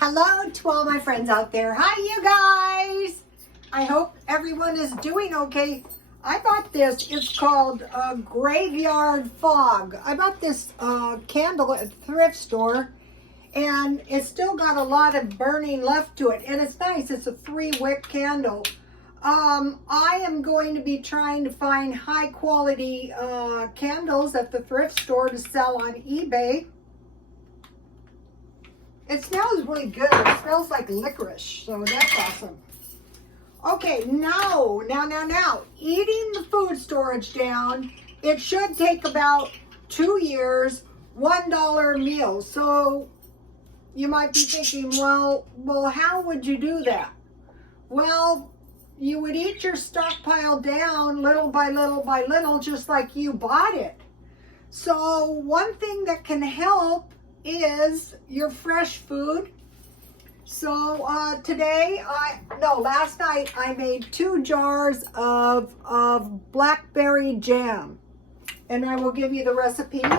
Hello to all my friends out there. Hi, you guys. I hope everyone is doing okay. I bought this. It's called Graveyard Fog. I bought this candle at the thrift store, and it's still got a lot of burning left to it. And it's nice. It's a 3-wick candle. I am going to be trying to find high quality candles at the thrift store to sell on eBay. It smells really good. It smells like licorice, so that's awesome. Okay, now, eating the food storage down, it should take about 2 years, $1 meal. So you might be thinking, well, how would you do that? Well, you would eat your stockpile down little by little by little, just like you bought it. So one thing that can help is your fresh food. So last night I made 2 jars of blackberry jam, and I will give you the recipe. And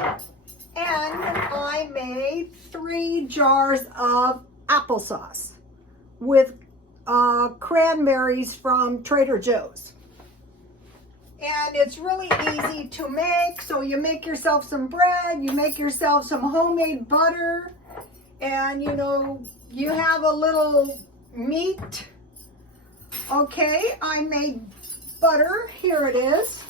I made 3 jars of applesauce with cranberries from Trader Joe's. And it's really easy to make. So you make yourself some bread, you make yourself some homemade butter, and you have a little meat. Okay, I made butter. Here it is.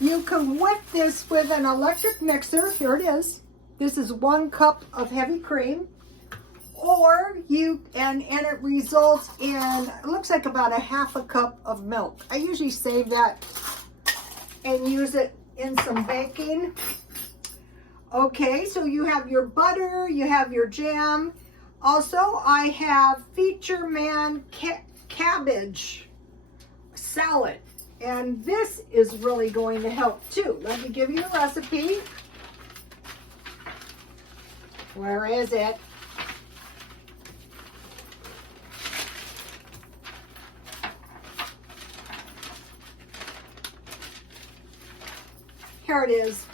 You can whip this with an electric mixer. Here it is. This is 1 cup of heavy cream. Or and it results in, it looks like about a 1/2 cup of milk. I usually save that and use it in some baking. Okay, so you have your butter, you have your jam. Also, I have Feature Man cabbage salad. And this is really going to help too. Let me give you the recipe. Where is it? Here it is.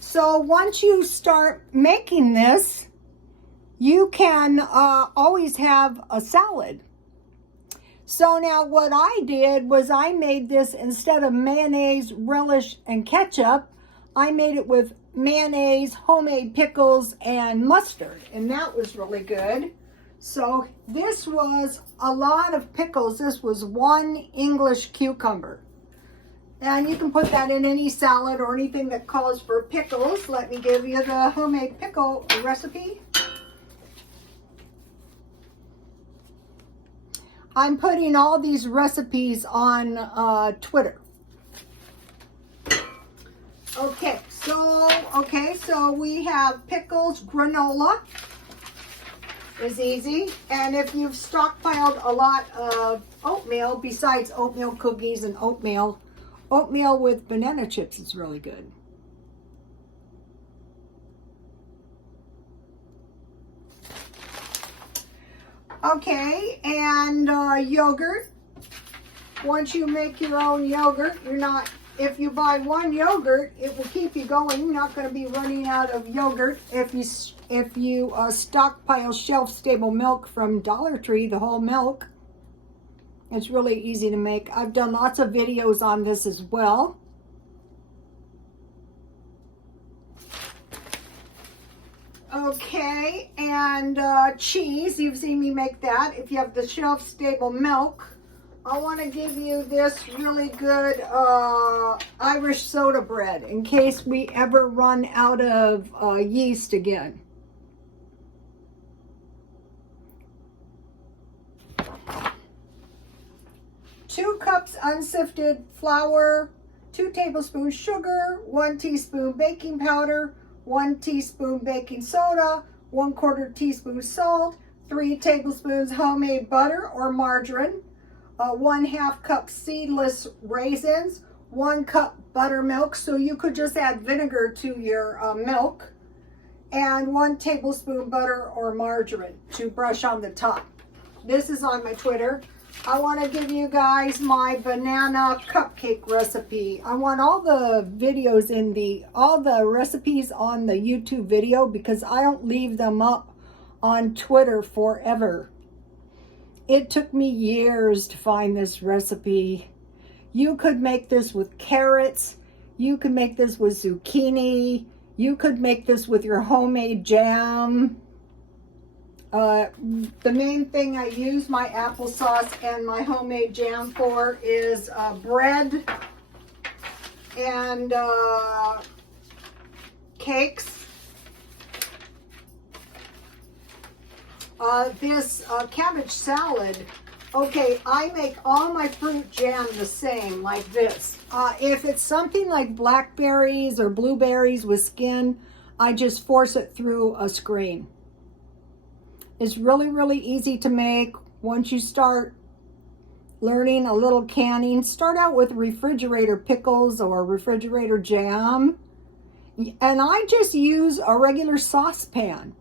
So once you start making this, you can always have a salad. So now what I did was I made this, instead of mayonnaise, relish, and ketchup, I made it with mayonnaise, homemade pickles, and mustard. And that was really good. So this was a lot of pickles. This was 1 English cucumber. And you can put that in any salad or anything that calls for pickles. Let me give you the homemade pickle recipe. I'm putting all these recipes on Twitter. Okay, so we have pickles. Granola is easy. And if you've stockpiled a lot of oatmeal, besides oatmeal cookies and oatmeal with banana chips is really good. Okay, and yogurt. Once you make your own yogurt, if you buy 1 yogurt, it will keep you going. You're not going to be running out of yogurt. If you stockpile shelf-stable milk from Dollar Tree, the whole milk, it's really easy to make. I've done lots of videos on this as well. Okay, and cheese. You've seen me make that. If you have the shelf-stable milk, I want to give you this really good Irish soda bread in case we ever run out of yeast again. Two cups unsifted flour, 2 tablespoons sugar, 1 teaspoon baking powder, 1 teaspoon baking soda, 1/4 teaspoon salt, 3 tablespoons homemade butter or margarine, 1/2 cup seedless raisins, 1 cup buttermilk, so you could just add vinegar to your milk, and 1 tablespoon butter or margarine to brush on the top. This is on my Twitter. I want to give you guys my banana cupcake recipe. I want all the videos all the recipes on the YouTube video because I don't leave them up on Twitter forever. It took me years to find this recipe. You could make this with carrots. You could make this with zucchini. You could make this with your homemade jam. The main thing I use my applesauce and my homemade jam for is bread and cakes. This cabbage salad, okay, I make all my fruit jam the same, like this. If it's something like blackberries or blueberries with skin, I just force it through a screen. It's really, really easy to make. Once you start learning a little canning, start out with refrigerator pickles or refrigerator jam. And I just use a regular saucepan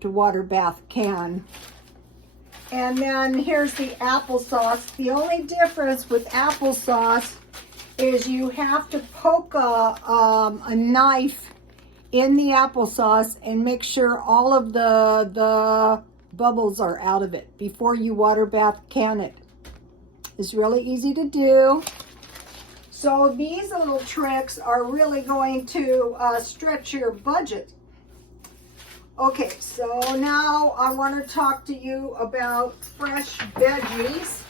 to water bath can. And then here's the applesauce. The only difference with applesauce is you have to poke a knife in the applesauce and make sure all of the bubbles are out of it before you water bath can it. It's really easy to do. So these little tricks are really going to stretch your budget. Okay, so now I want to talk to you about fresh veggies.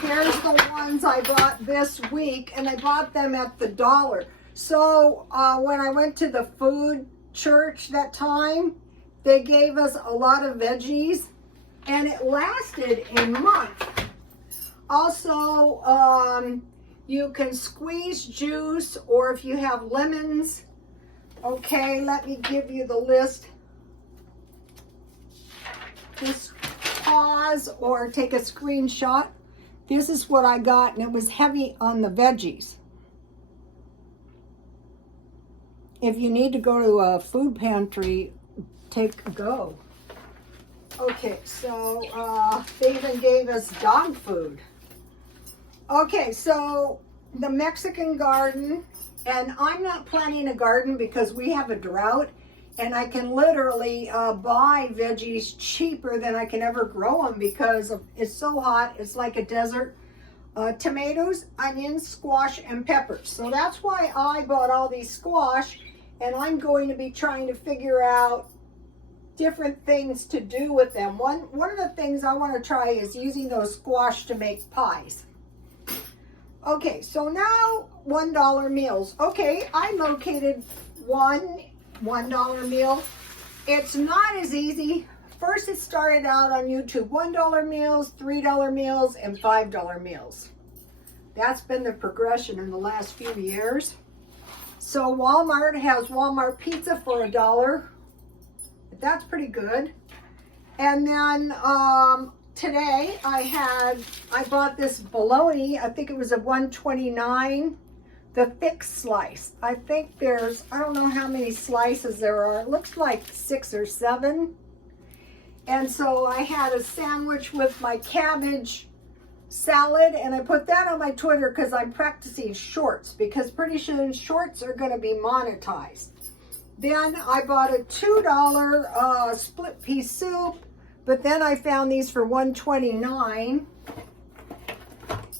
Here's the ones I bought this week, and I bought them at the dollar. So when I went to the food church that time, they gave us a lot of veggies, and it lasted a month. Also, you can squeeze juice, or if you have lemons. Okay, let me give you the list. Just pause or take a screenshot. This is what I got, and it was heavy on the veggies. If you need to go to a food pantry, take a go. Okay, so they even gave us dog food. Okay, so the Mexican garden, and I'm not planting a garden because we have a drought, and I can literally buy veggies cheaper than I can ever grow them because it's so hot. It's like a desert. Tomatoes, onions, squash, and peppers. So that's why I bought all these squash, and I'm going to be trying to figure out different things to do with them. One of the things I want to try is using those squash to make pies. Okay, so now $1 meals. Okay, I located one $1 meal. It's not as easy. First it started out on YouTube, $1 meals, $3 meals, and $5 meals. That's been the progression in the last few years. So Walmart has Walmart pizza for $1. That's pretty good. And then today I bought this bologna. I think it was a $1.29, the thick slice. I think I don't know how many slices there are. It looks like 6 or 7. And so I had a sandwich with my cabbage salad, and I put that on my Twitter because I'm practicing shorts, because pretty soon shorts are going to be monetized. Then I bought a $2 split pea soup, but then I found these for $1.29.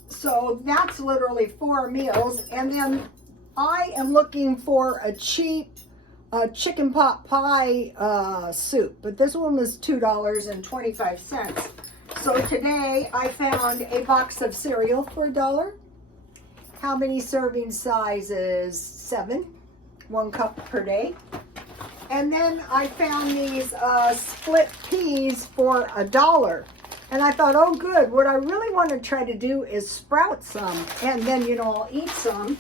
So that's literally 4 meals. And then I am looking for a cheap chicken pot pie soup, but this one was $2.25. So today I found a box of cereal for $1. How many serving sizes? 7. 1 cup per day. And then I found these split peas for $1. And I thought, oh good, what I really want to try to do is sprout some, and then I'll eat some.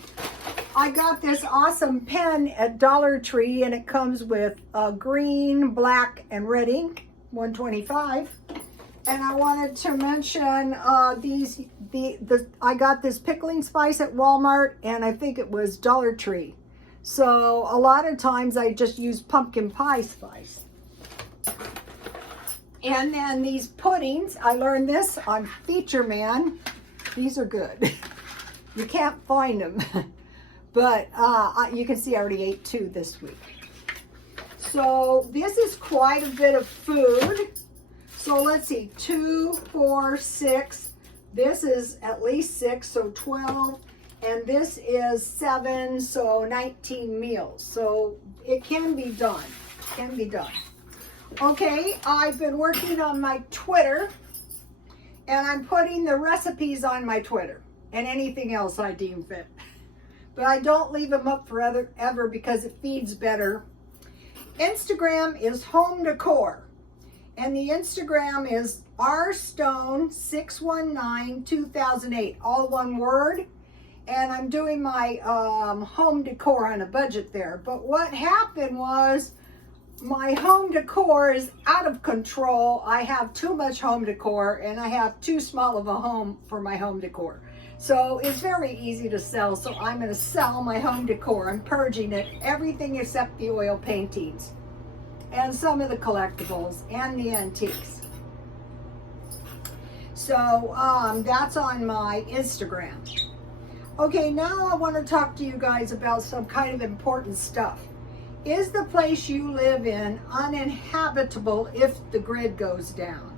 I got this awesome pen at Dollar Tree, and it comes with green, black, and red ink, $1.25. And I wanted to mention I got this pickling spice at Walmart, and I think it was Dollar Tree. So a lot of times I just use pumpkin pie spice. And then these puddings, I learned this on Feature Man. These are good. You can't find them. But you can see I already ate 2 this week. So this is quite a bit of food. So let's see, 2, 4, 6. This is at least 6, so 12. And this is 7, so 19 meals. So it can be done. Can be done. Okay, I've been working on my Twitter, and I'm putting the recipes on my Twitter and anything else I deem fit. But I don't leave them up forever because it feeds better. Instagram is home decor, and the Instagram is rstone6192008, all one word. And I'm doing my home decor on a budget there. But what happened was my home decor is out of control. I have too much home decor, and I have too small of a home for my home decor. So it's very easy to sell. So I'm going to sell my home decor. I'm purging it, everything except the oil paintings and some of the collectibles and the antiques. So that's on my Instagram. Okay, now I want to talk to you guys about some kind of important stuff. Is the place you live in uninhabitable if the grid goes down?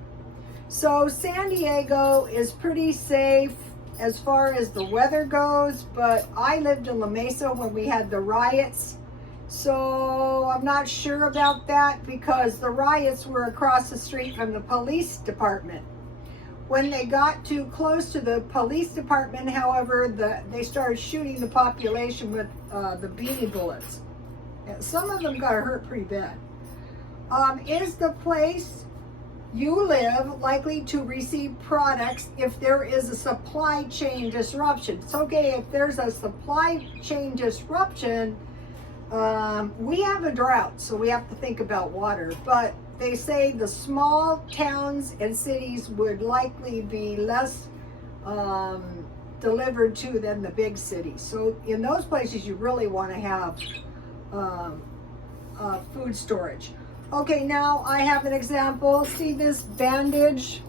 So San Diego is pretty safe as far as the weather goes, but I lived in La Mesa when we had the riots. So I'm not sure about that because the riots were across the street from the police department. When they got too close to the police department, however, they started shooting the population with the beanie bullets. Some of them got hurt pretty bad. Is the place you live likely to receive products if there is a supply chain disruption? It's okay if there's a supply chain disruption. We have a drought, so we have to think about water. But they say the small towns and cities would likely be less delivered to than the big cities. So in those places, you really want to have food storage. Okay, now I have an example. See this bandage?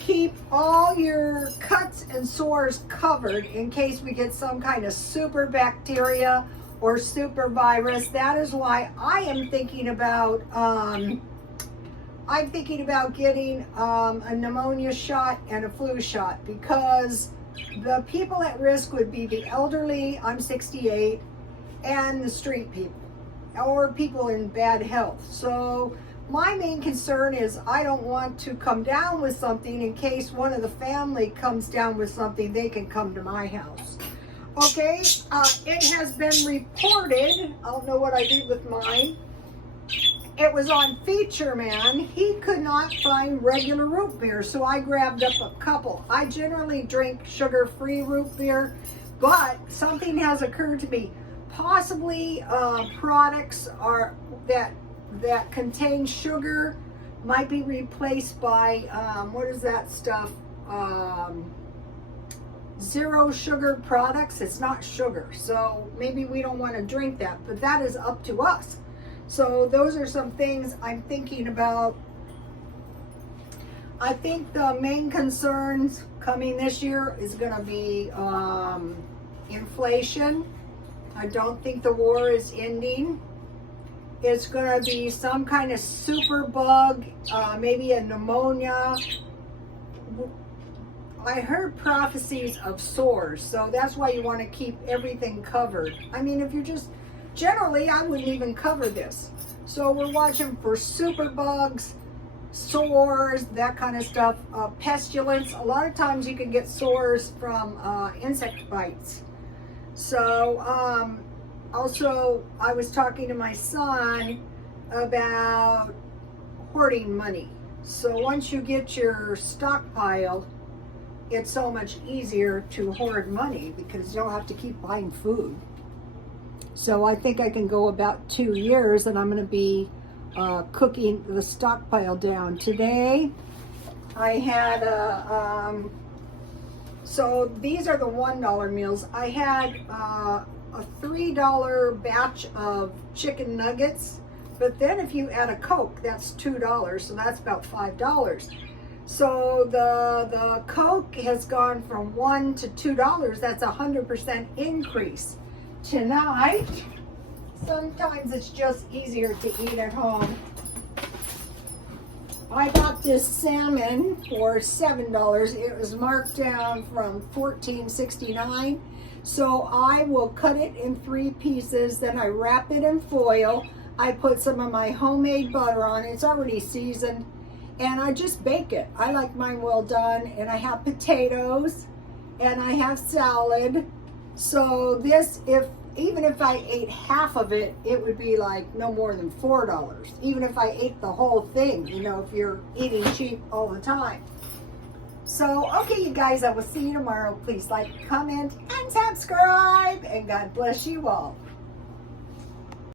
Keep all your cuts and sores covered in case we get some kind of super bacteria or super virus. That is why I am thinking about getting a pneumonia shot and a flu shot, because the people at risk would be the elderly, I'm 68, and the street people, or people in bad health. So my main concern is I don't want to come down with something in case one of the family comes down with something, they can come to my house. Okay, it has been reported, I don't know what I did with mine, it was on Feature Man, he could not find regular root beer, so I grabbed up a couple. I generally drink sugar-free root beer, but something has occurred to me. Possibly products that contain sugar might be replaced by, what is that stuff? Zero sugar products. It's not sugar, so maybe we don't want to drink that, but that is up to us. So those are some things I'm thinking about. I think the main concerns coming this year is going to be inflation. I don't think the war is ending. It's going to be some kind of super bug, maybe a pneumonia. I heard prophecies of sores, so that's why you want to keep everything covered. I mean, if you're just, generally, I wouldn't even cover this. So we're watching for super bugs, sores, that kind of stuff. Pestilence, a lot of times you can get sores from insect bites. So, also, I was talking to my son about hoarding money. So once you get your stockpile, it's so much easier to hoard money because you don't have to keep buying food. So I think I can go about 2 years, and I'm going to be cooking the stockpile down. Today, I had so these are the $1 meals. I had a $3 batch of chicken nuggets, But then if you add a Coke, that's $2, so that's about $5. So the Coke has gone from $1 to $2. That's 100% increase. Tonight, sometimes it's just easier to eat at home. I got this salmon for $7. It was marked down from $14.69. So I will cut it in 3 pieces. Then I wrap it in foil. I put some of my homemade butter on it. It's already seasoned. And I just bake it. I like mine well done. And I have potatoes. And I have salad. So this, even if I ate half of it, it would be like no more than $4. Even if I ate the whole thing, you know, if you're eating cheap all the time. So, okay, you guys, I will see you tomorrow. Please like, comment, and subscribe. And God bless you all.